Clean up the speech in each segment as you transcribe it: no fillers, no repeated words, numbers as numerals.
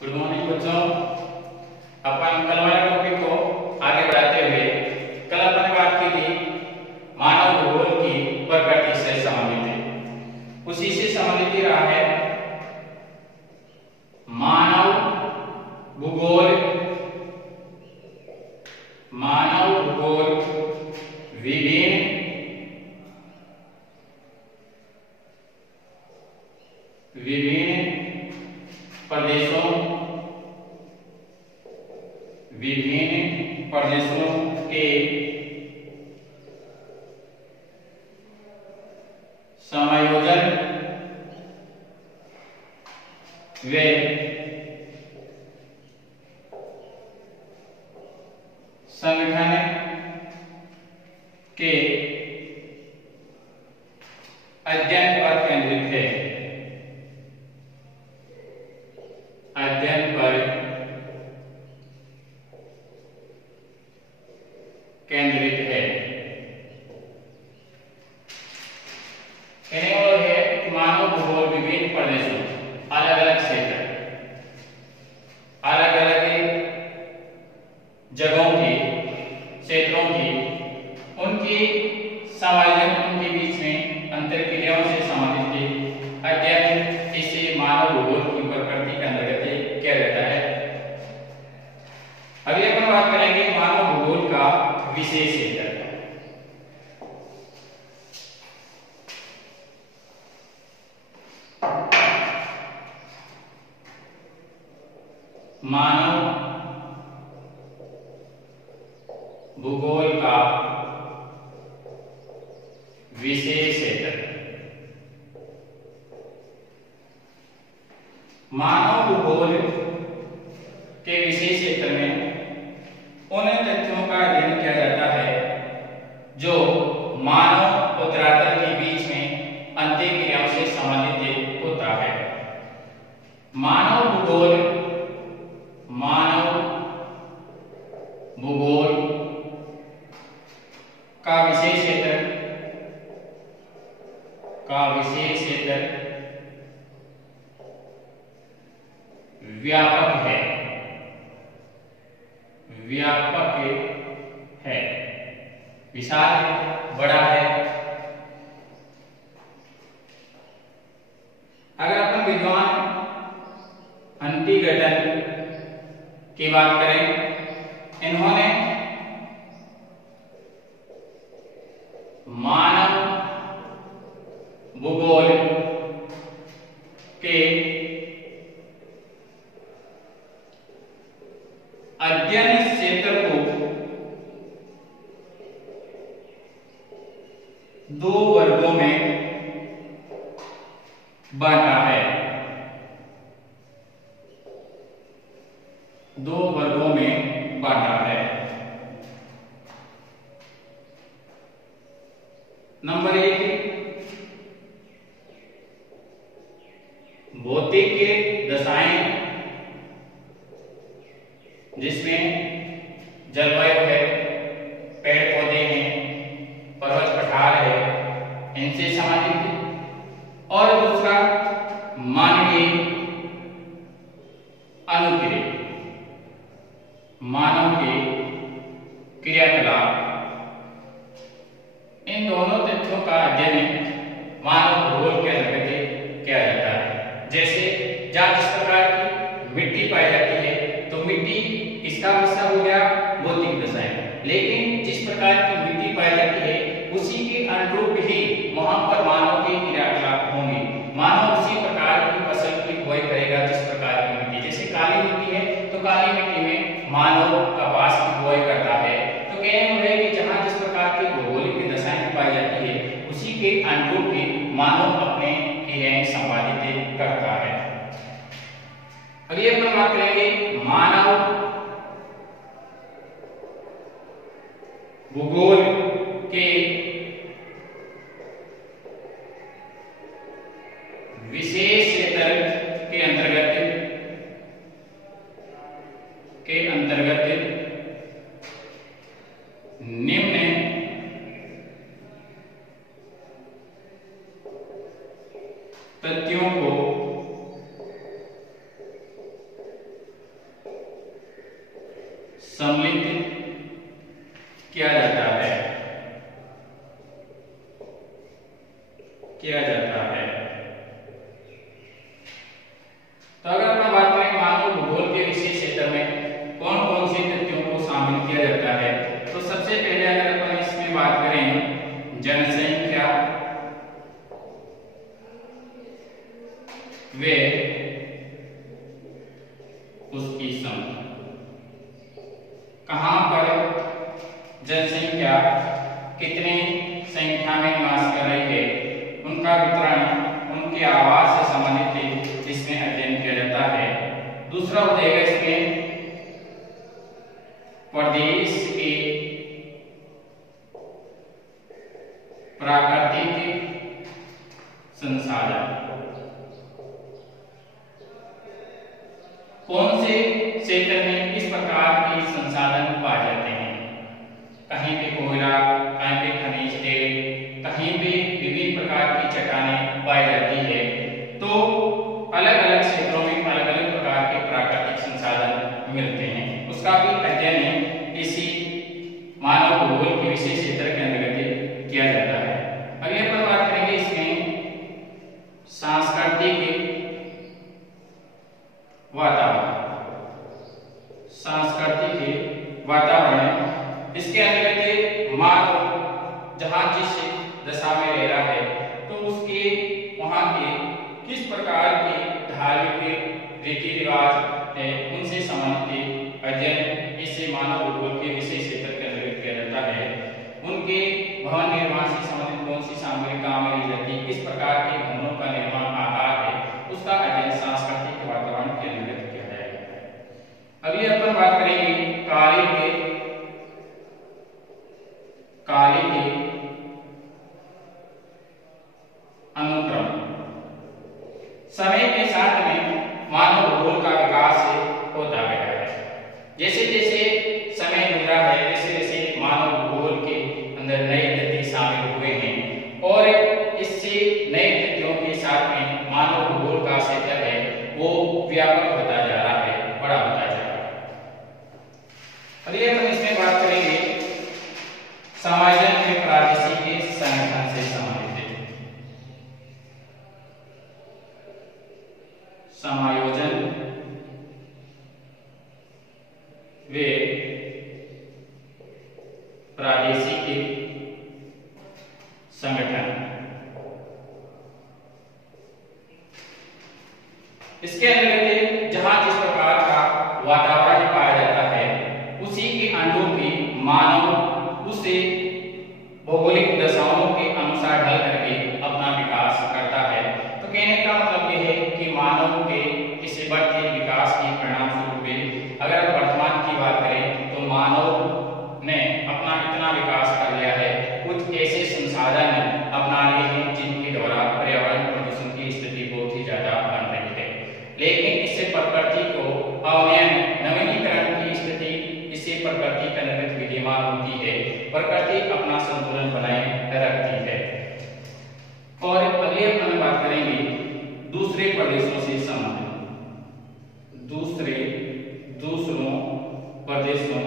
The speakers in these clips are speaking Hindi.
गुड मॉर्निंग बच्चों। अपन कल वाले टॉपिक को आगे बढ़ाते हुए कल अपन ने बात की थी मानव भूगोल की प्रकृति से संबंधित, उसी से संबंधित ही रहा है मानव भूगोल विभिन्न प्रदेशों के समायोजन व संगठन के अध्ययन पर केंद्रित है। अध्ययन पर केंद्रित है। कहने का मतलब है कि मानव भूगोल विभिन्न प्रदेशों, अलग अलग क्षेत्र, अलग अलग जगहों की, क्षेत्रों की, उनकी समायोजन, उनके बीच में अंतर क्रियाओं से संबंधित अध्ययन इसे मानव भूगोल की प्रकृति के अंतर्गत किया जाता है। अभी अपन बात करेंगे मानव भूगोल का विशेष क्षेत्र। मानव भूगोल का विशेष क्षेत्र। मानव भूगोल के विशेष क्षेत्र में उन तथ्यों का अध्ययन किया जाता है जो मानव और धरातल के बीच में अंतर क्रियाओं से संबंधित होता है। मानव भूगोल का विशेष क्षेत्र व्यापक है, विशाल, बड़ा है। अगर अपन विद्वान हंटिंगटन की बात करें, इन्होंने मानव भूगोल के अध्ययन क्षेत्र को दो वर्गों में बांटा है। नंबर 1, भौतिक दशाएं, जिसमें जलवायु है, पेड़ पौधे हैं, पर्वत पठार है, इनसे संबंधित। और दूसरा मानवीय अनुक्रिया, मानव के क्रियाकलाप। इन दोनों तथ्यों का अध्ययन मानव भूगोल के अंतर्गत किया जाता है। जैसे जहाँ जिस प्रकार की मिट्टी पाई जाती है तो मिट्टी, इसका मतलब हो गया भौतिक दशाएं, लेकिन जिस प्रकार की मिट्टी पाई जाती है उसी के अनुरूप ही वहां पर मानव के क्रियाकलाप होंगे। मानव उसी प्रकार की फसल की बुआई करेगा जिस प्रकार की मिट्टी, जैसे काली मिट्टी है तो काली मिट्टी में मानव कपास की बुआई करता है। तो कहने को है कि जहाँ जिस प्रकार की भौगोलिक दशाएं पाई जाती है उसी के अनुरूप ही मानव अपने क्रियाएं संपादित करता है। अगली अपन बात करेंगे मानव भूगोल के विशेष क्षेत्र के अंतर्गत निम्न तथ्यों को सम्मिलित किया जाता है, तो अगर अपन बात करें मानव भूगोल के विशेष क्षेत्र में कौन कौन से तथ्यों को शामिल किया जाता है, तो सबसे पहले अगर अपन इसमें बात करें जनसंख्या वे उसकी संख्या, कहां पर जनसंख्या कितने संख्या में निवास कर रही है, उनका वितरण उनके आवास से संबंधित है, इसमें अध्ययन किया जाता है। दूसरा हो जाएगा इसमें प्रदेश के प्राकृतिक संसाधन, कौन से क्षेत्र में किस प्रकार के संसाधन पाए जाते हैं, कहीं पे कोयला, कहीं पे खनिज तेल, कहीं पे विभिन्न प्रकार की चट्टानें पाई जाती है, तो अलग अलग क्षेत्रों में अलग अलग प्रकार के प्राकृतिक संसाधन मिलते हैं, उसका भी अध्ययन इसी मानव भूगोल के विशेष क्षेत्र के अंतर्गत किया जाता है। अगले पर बात करेंगे इसमें सांस्कृतिक वातावरण, इसके अंतर्गत मानव जहां जिस दशा में रह रहा है तो उसके वहां के किस प्रकार के धार्मिक रीति रिवाज है, उनसे संबंधित अध्ययन इससे मानव भूगोल के विशेष क्षेत्र के अंतर्गत किया जाता है। उनके भवन निर्माण से संबंधित कौन सी सामग्री काम में ली जाती है, किस प्रकार के भवनों का निर्माण आकार है, उसका अध्ययन सांस्कृतिक वातावरण के अंतर्गत किया जाएगा। अभी अपन बात करेंगे कार्य के अनुक्रम। समय के साथ में मानव भूगोल का विकास होता गया है, जैसे जैसे समय गुजरा है वैसे वैसे मानव भूगोल के अंदर नए तथ्य शामिल हुए हैं और इससे नए तथ्यों के साथ में मानव भूगोल का क्षेत्र है वो व्यापक होता जा रहा है, बड़ा होता जा रहा है। अगले हम इसमें बात करेंगे समायोजन में प्रादेशिक के संगठन से संबंधित। समायोजन वे प्रादेशिक संगठन, इसके अंतर्गत जहां जिस प्रकार का वातावरण पाया जाता है उसी के अनुरूप ही मानव उसे भौगोलिक दशाओं के अनुसार ढल करके अपना विकास करता है। तो कहने का मतलब यह है कि मानव के इस बढ़ते विकास के परिणाम स्वरूप अगर वर्तमान की बात करें तो मानव ने अपना इतना विकास कर लिया है, कुछ ऐसे संसाधन अपना लिए हैं जिनके द्वारा पर्यावरण प्रदूषण की स्थिति बहुत ही ज्यादा बन रही है, लेकिन इससे प्रकृति को अवनयन नवीनीकरण की स्थिति इससे प्रकृति के अंतर्गत विद्यमान होती है, प्रकृति अपना संतुलन बनाए रखती है। और अगले अपन बात करेंगे दूसरे प्रदेशों से संबंधित, दूसरों प्रदेशों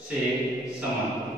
से संबंधित।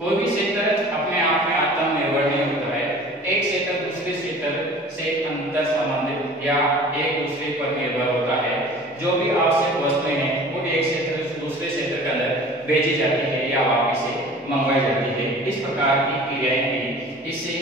कोई भी क्षेत्र अपने आप में आत्मनिर्भर नहीं होता है, एक क्षेत्र दूसरे क्षेत्र से अंतर संबंधित या एक दूसरे पर निर्भर होता है। जो भी आवश्यक वस्तुएं हैं वो एक क्षेत्र से दूसरे क्षेत्र के अंदर भेजी जाती है या वापस से मंगवाई जाती है। इस प्रकार की क्रियाएं भी इससे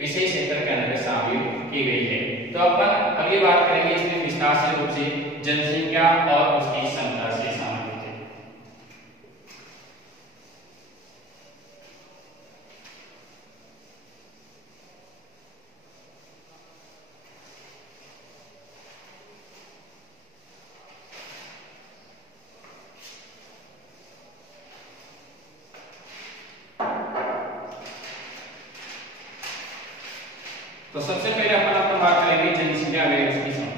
विशेष क्षेत्र के अंदर शामिल की गई है। तो अपन अगली बात करेंगे इसमें विस्तार से रूप से जनसंख्या और उसकी संख्या से संबंधित है। तो सबसे पहले अपन बात करेंगे जनसंख्या व उसकी संख्या।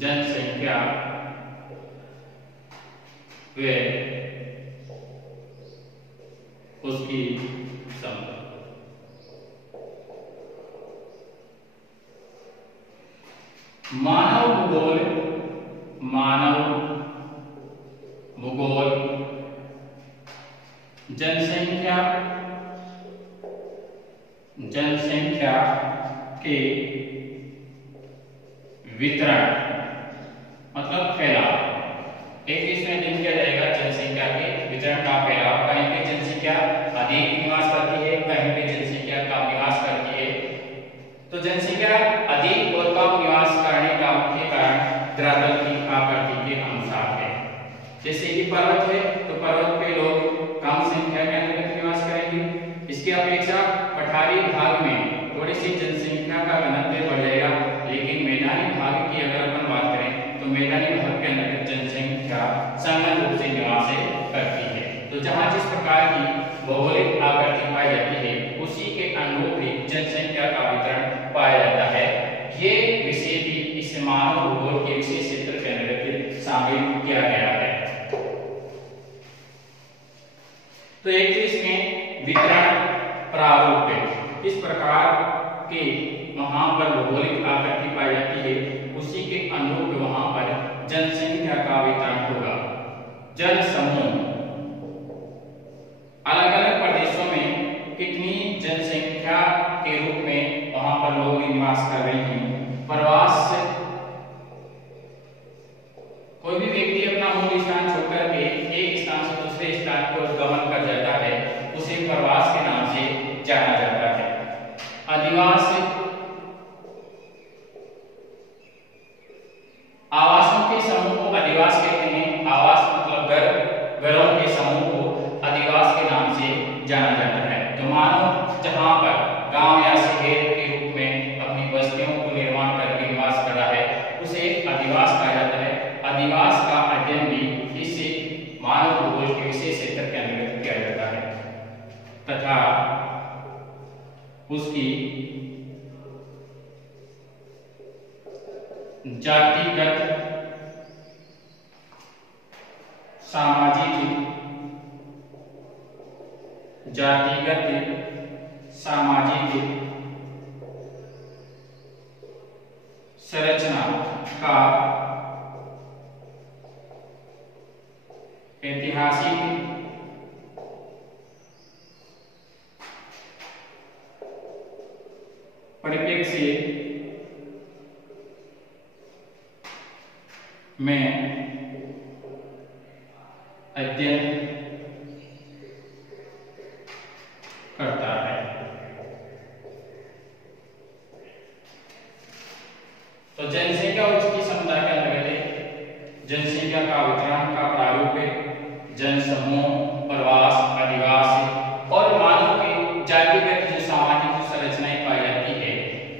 जनसंख्या व उसकी संख्या। मानव भूगोल, मानव भूगोल जनसंख्या, जनसंख्या के वितरण मतलब फैलाव। एक इसमें लिख किया जाएगा जनसंख्या के वितरण का फैलाव। कहीं पे जनसंख्या अधिक निवास करती है, कहीं पे जनसंख्या कम निवास करती है। तो जनसंख्या अधिक और कम निवास करने का मुख्य कारण धरातल की आकृति के अनुसार है। जैसे कि पर्वत है तो पर्वत पे लोग कम संख्या के अंदर निवास करेंगे। इसकी अपेक्षा पठारी भाग में थोड़ी सी जनसंख्या का घनत्व बढ़ जाएगा, लेकिन मैदानी भाग की अगर अपन बात करें तो मैदानी भाग के अंदर जनसंख्या समान रूप से निवास करती है। तो जहां जिस प्रकार की भौगोलिक आकृति पाई जाती है उसी के अनुरूप ही जनसंख्या का वितरण पाया जाता है। ये विषय भी इस मानव भूगोल के विषय क्षेत्र के अंतर्गत शामिल किया गया है। तो एक तो इसमें वितरण प्रारूप है, इस प्रकार के वहां पर भौगोलिक आकृति पाई जाती है उसी के अनुरूप वहां पर जनसंख्या का वितरण होगा। जन समूह, अलग अलग प्रदेशों में कितनी जनसंख्या के रूप में वहां पर लोग निवास कर रहे हैं। प्रवास, कोई भी व्यक्ति अपना मूल स्थान छोड़कर के एक स्थान से दूसरे स्थान की ओर गमन कर जाता है उसे प्रवास के नाम से जाना जाता है। अधिवास, आवासों के समूह को अधिवास कहते हैं। आवास मतलब घर, घरों के समूह को अधिवास के नाम से जाना जाता है। तो मानो जहां पर गांव या शहर के रूप में अपनी बस्तियों को निर्माण करके निवास कर रहा है उसे अधिवास कहा जाता है। अधिवास का अध्ययन भी इससे मानव भूगोल के विशेष क्षेत्र के अंतर्गत किया जाता है तथा उसकी जातिगत, सामाजिक, जातिगत, सामाजिक संरचना का ऐतिहासिक, परिप्रेक्ष्य में अध्ययन करता है। तो जनसंख्या और उसकी क्षमता के अंतर्गत जनसंख्या का वितरण का प्रारूप है जनसमूह, प्रवास, अधिवास और मानव के जातिगत जो सामाजिक जो संरचनाएं पाई जाती है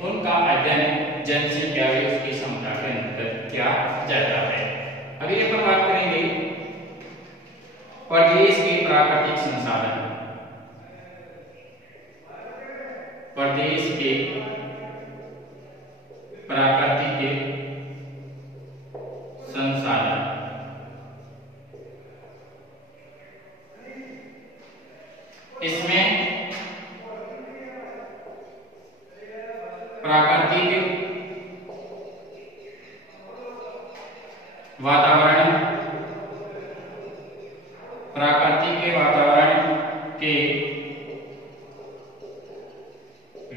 उनका अध्ययन जनसंख्या और उसकी क्षमता के अंतर्गत किया जाता है। अभी अपन बात करेंगे प्रदेश के प्राकृतिक संसाधन। प्रदेश के प्राकृतिक संसाधन, इसमें प्राकृतिक वातावरण, प्राकृतिक वातावरण के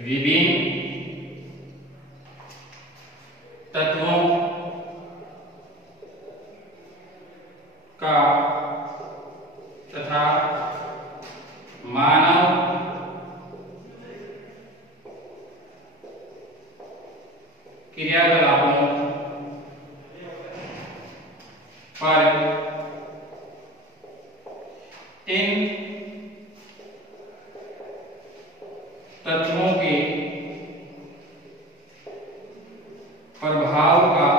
विभिन्न तत्वों का तथा मानव क्रियाकलापों पर इन तत्वों के प्रभाव का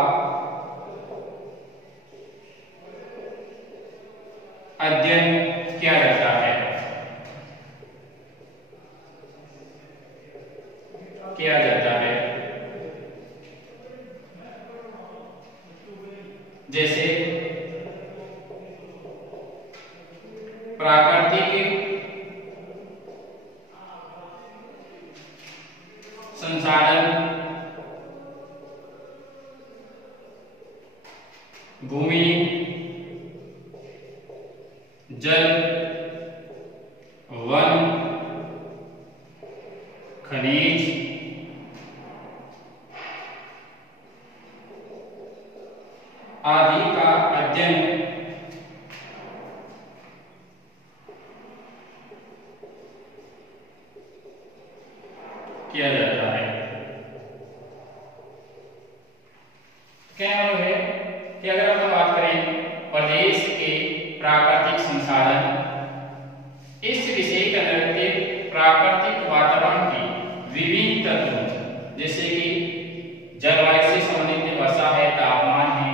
अध्ययन किया जाता है। जैसे प्राकृतिक संसाधन भूमि, जल, वन, खनिज, आदि का अध्ययन किया जाता है। क्या है कि अगर हम बात करें प्रदेश के प्राकृतिक संसाधन, इस विषय के अंतर्गत प्राकृतिक वातावरण की विभिन्न तत्वों जैसे कि जलवायु से संबंधित वर्षा है, तापमान है,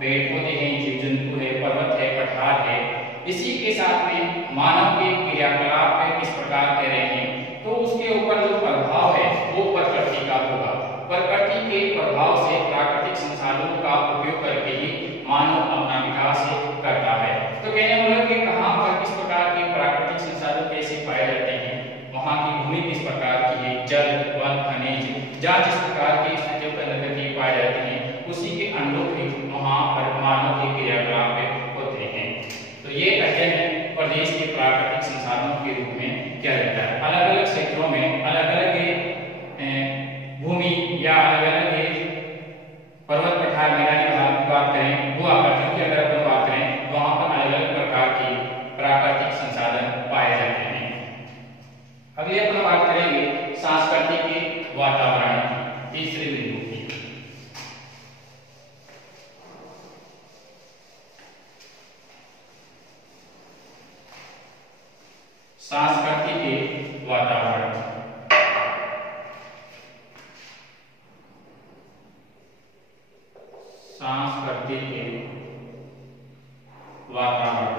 पेड़ पौधे हैं, जीव जंतु है, पर्वत है, पठार है, इसी के साथ में मानव के क्रियाकलाप किस प्रकार के रहे हैं, तो उसके ऊपर जो प्रभाव है वो प्रकृति का होगा। प्रकृति के प्रभाव से प्राकृतिक संसाधनों का उपयोग करके ही मानव अपना विकास करता है। तो कहने वाला कि कहां पर किस प्रकार के प्राकृतिक संसाधन कैसे पाए जाते हैं, वहां की भूमि किस प्रकार की है, जल, वन, खनिज, जहाँ जिस प्रकार की स्थितियों के अंतर्गत पाए जाते हैं उसी के अनुरूप ही वहां पर मानव के क्रियाकलाप होते हैं। तो ये अध्ययन प्रदेश के प्राकृतिक संसाधनों के रूप में किया जाता है। अलग अलग क्षेत्रों में अलग अलग भूमि या अलग अलग पर्वत, पठार, मैदानी भाग की बात करें, भू आकृतियों की अगर हम बात करें, वहां पर अलग अलग प्रकार के प्राकृतिक संसाधन पाए जाते हैं। अगले अपन बात करेंगे सांस्कृतिक वातावरण, तीसरे बिंदु की। सांस्कृतिक वातावरण, सांस्कृतिक वातावरण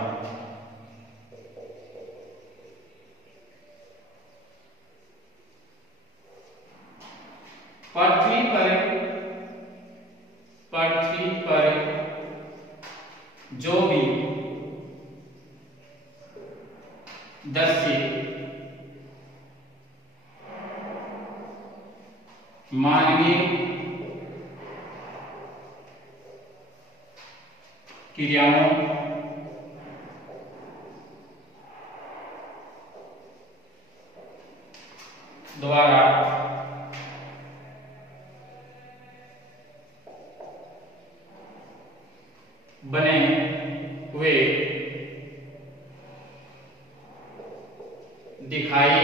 पृथ्वी पर जो भी दृश्य मानवीय क्रियाओं द्वारा बने हुए दिखाई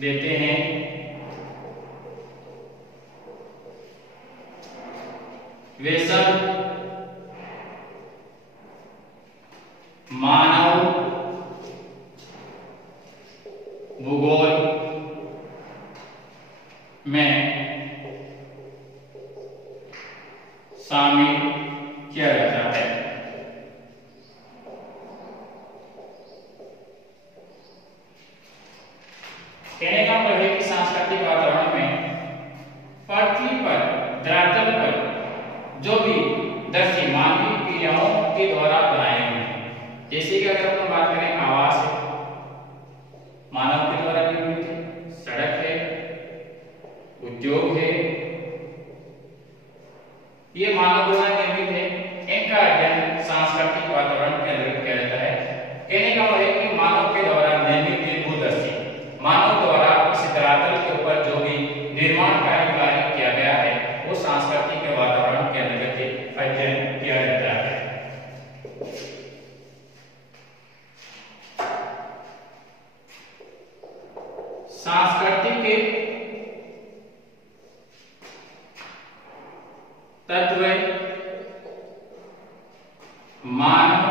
देते हैं, वे सब मानव भूगोल में शामिल किया जाता है। कहने का मतलब है कि सांस्कृतिक वातावरण में पृथ्वी पर, धरातल पर जो भी दृश्य मानवीय क्रियाओं के द्वारा बनाए हुए हैं, जैसे कि अगर हम बात करें आवास है, मानव के द्वारा निर्मित है, सड़क है, उद्योग है, ये मानव द्वारा निर्मित है, इनका अध्ययन सांस्कृतिक वातावरण के अंतर्गत किया जाता है। कहने का मतलब है कि मानव के द्वारा निर्मित भूदृश्य, मानव द्वारा इस धरातल के ऊपर जो भी निर्माणकारी कार्य किया गया है वो सांस्कृतिक वातावरण के अंतर्गत अध्ययन किया जाता है। सांस्कृतिक तत्व मानव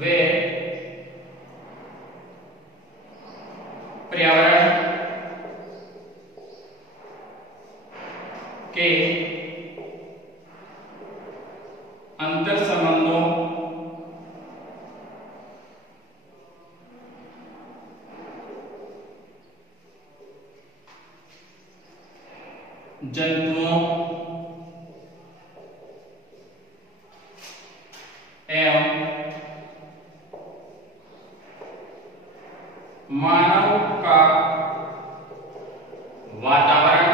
व पर्यावरण के अंतर संबंधों जंतुओं एवं मानव का वातावरण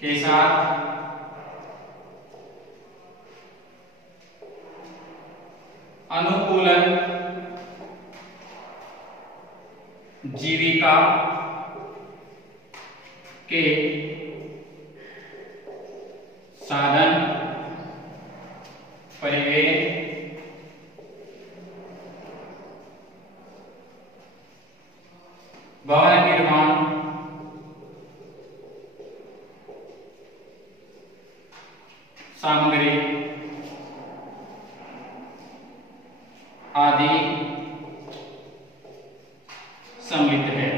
के साथ साथ अनुकूलन जीविका के साधन परिवहन भवन निर्माण सामग्री आदि सम्मिलित है।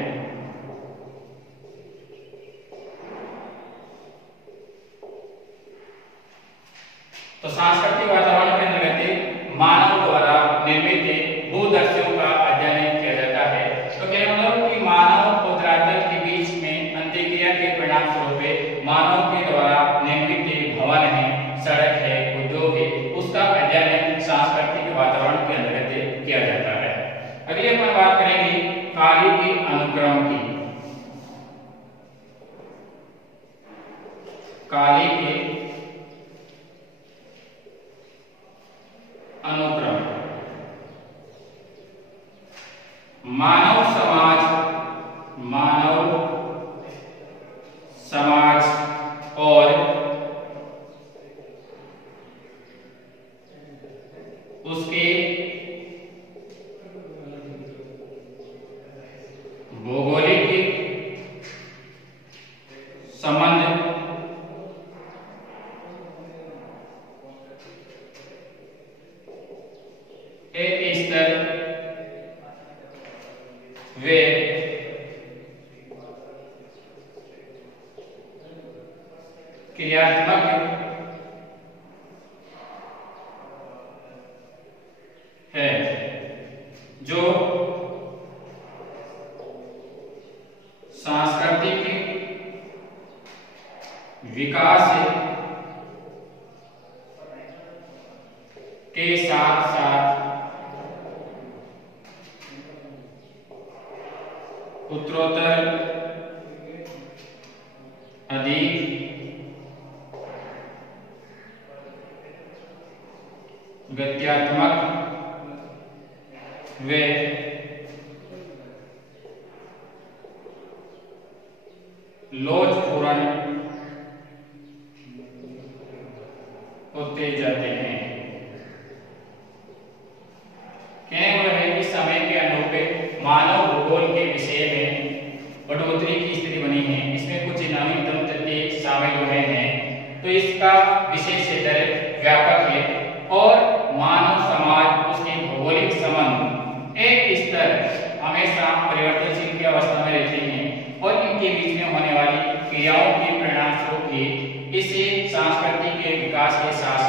तो सांस्कृतिक वातावरण के अंतर्गत मानव द्वारा निर्मित भूदृश्यों का अध्ययन किया जाता है। तो क्या मतलब कि मानव और धरातल के बीच में अंतःक्रिया के परिणाम स्वरूप मानव के द्वारा निर्मित भवन है, सड़क है, उद्योग है, उसका अध्ययन सांस्कृतिक वातावरण के अंतर्गत किया जाता है। अगली अपन बात करेंगे काली के अनुक्रम की। काली के अनुक्रम मानव समाज और उसके भौगोलिक संबंध स्तर वे क्रियात्मक है जो सांस्कृतिक विकास के साथ साथ उत्तरोत्तर अधिक गत्यात्मक व लोचपूर्ण होते जाते हैं। समय के अनुरूप मानव भूगोल के विषय में बढ़ोतरी की स्थिति बनी है। इसमें कुछ नवीनतम तथ्य शामिल हुए हैं। तो इसका विषय क्षेत्र व्यापक है और मानव समाज उसके भौगोलिक संबंध एक स्तर हमेशा परिवर्तनशील की अवस्था में रहते हैं और इनके बीच में होने वाली क्रियाओं के परिणाम स्वरूप इसे संस्कृति के विकास के साथ